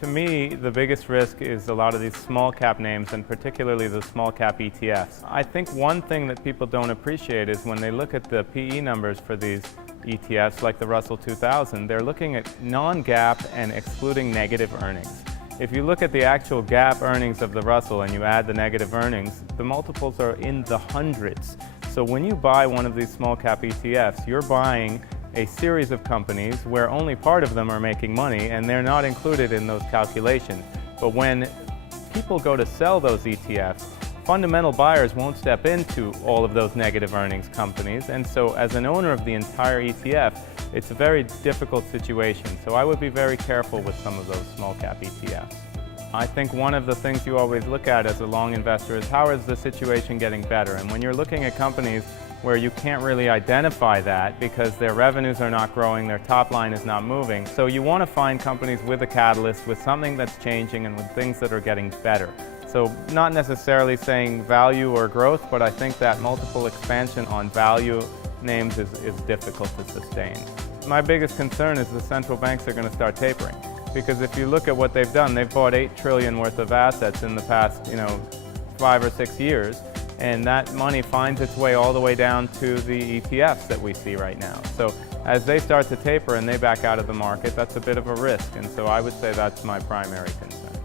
To me, the biggest risk is a lot of these small cap names, and particularly the small cap ETFs. I think one thing that people don't appreciate is when they look at the PE numbers for these ETFs, like the Russell 2000, they're looking at non-GAAP and excluding negative earnings. If you look at the actual GAAP earnings of the Russell and you add the negative earnings, the multiples are in the hundreds. So when you buy one of these small cap ETFs, you're buying a series of companies where only part of them are making money and they're not included in those calculations. But when people go to sell those ETFs, fundamental buyers won't step into all of those negative earnings companies, and so as an owner of the entire ETF, it's a very difficult situation. So I would be very careful with some of those small cap ETFs. I think one of the things you always look at as a long investor is how is the situation getting better, and when you're looking at companies where you can't really identify that because their revenues are not growing, their top line is not moving. So you want to find companies with a catalyst, with something that's changing and with things that are getting better. So not necessarily saying value or growth, but I think that multiple expansion on value names is difficult to sustain. My biggest concern is the central banks are going to start tapering. Because if you look at what they've done, they've bought $8 trillion worth of assets in the past 5 or 6 years. And that money finds its way all the way down to the ETFs that we see right now. So as they start to taper and they back out of the market, that's a bit of a risk. And so I would say that's my primary concern.